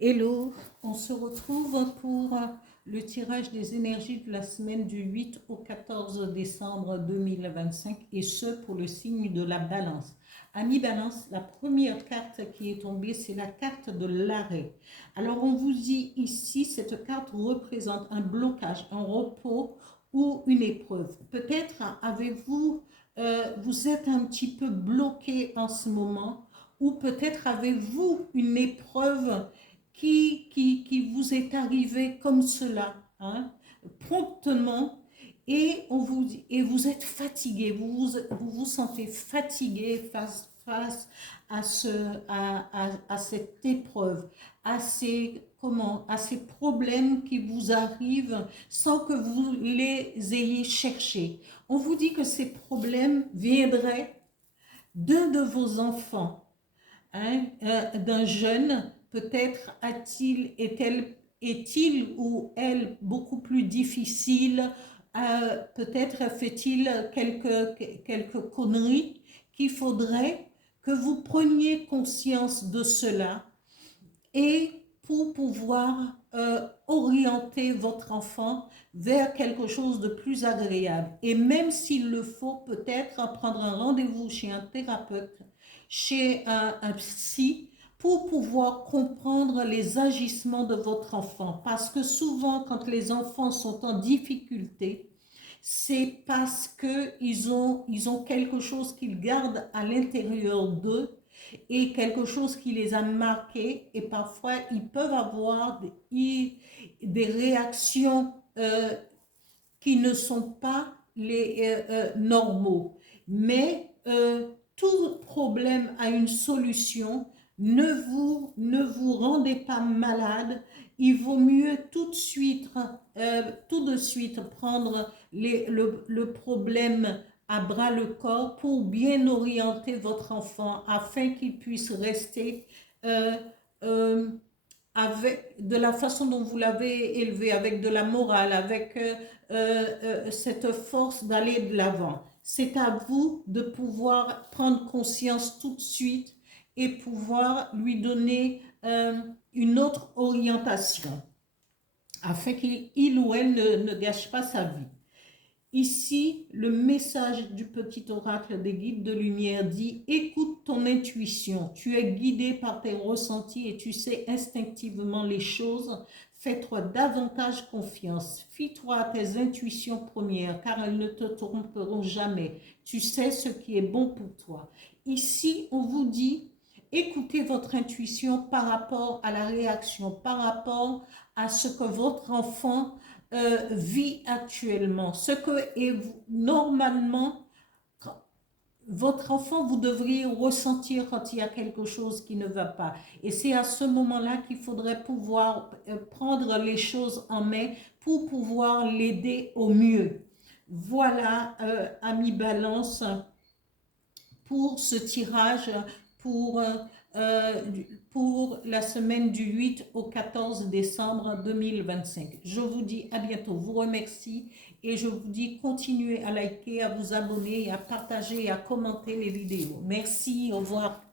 Hello, on se retrouve pour le tirage des énergies de la semaine du 8 au 14 décembre 2025 et ce pour le signe de la balance. Ami balance, la première carte qui est tombée, c'est la carte de l'arrêt. Alors on vous dit ici, cette carte représente un blocage, un repos ou une épreuve. Peut-être avez-vous, vous êtes un petit peu bloqué en ce moment ou peut-être avez-vous une épreuve qui vous est arrivé comme cela, hein, promptement, et, et vous êtes fatigué, vous sentez fatigué face à cette épreuve, à ces problèmes qui vous arrivent sans que vous les ayez cherchés. On vous dit que ces problèmes viendraient d'un de vos enfants, hein, d'un jeune, peut-être est-il ou elle beaucoup plus difficile, peut-être fait-il quelques conneries qu'il faudrait que vous preniez conscience de cela et pour pouvoir orienter votre enfant vers quelque chose de plus agréable. Et même s'il le faut, peut-être prendre un rendez-vous chez un thérapeute, chez un psy, pour pouvoir comprendre les agissements de votre enfant. Parce que souvent, quand les enfants sont en difficulté, c'est parce qu'ils ont quelque chose qu'ils gardent à l'intérieur d'eux et quelque chose qui les a marqués et parfois ils peuvent avoir des réactions qui ne sont pas les normaux. Mais tout problème a une solution. Ne vous rendez pas malade. Il vaut mieux tout de suite prendre le problème à bras le corps pour bien orienter votre enfant afin qu'il puisse rester euh, euh, avec, de la façon dont vous l'avez élevé, avec de la morale, avec cette force d'aller de l'avant. C'est à vous de pouvoir prendre conscience tout de suite et pouvoir lui donner une autre orientation afin qu'il ou elle ne gâche pas sa vie. Ici, le message du petit oracle des guides de lumière dit: écoute ton intuition, tu es guidé par tes ressentis et tu sais instinctivement les choses. Fais-toi davantage confiance. Fie-toi à tes intuitions premières car elles ne te tromperont jamais. Tu sais ce qui est bon pour toi. Ici, on vous dit: écoutez votre intuition par rapport à la réaction, par rapport à ce que votre enfant vit actuellement, ce que est normalement votre enfant, vous devriez ressentir quand il y a quelque chose qui ne va pas. Et c'est à ce moment-là qu'il faudrait pouvoir prendre les choses en main pour pouvoir l'aider au mieux. Voilà, ami Balance, pour ce tirage pour, euh, pour la semaine du 8 au 14 décembre 2025. Je vous dis à bientôt, vous remercie et je vous dis continuez à liker, à vous abonner, à partager et à commenter les vidéos. Merci, au revoir.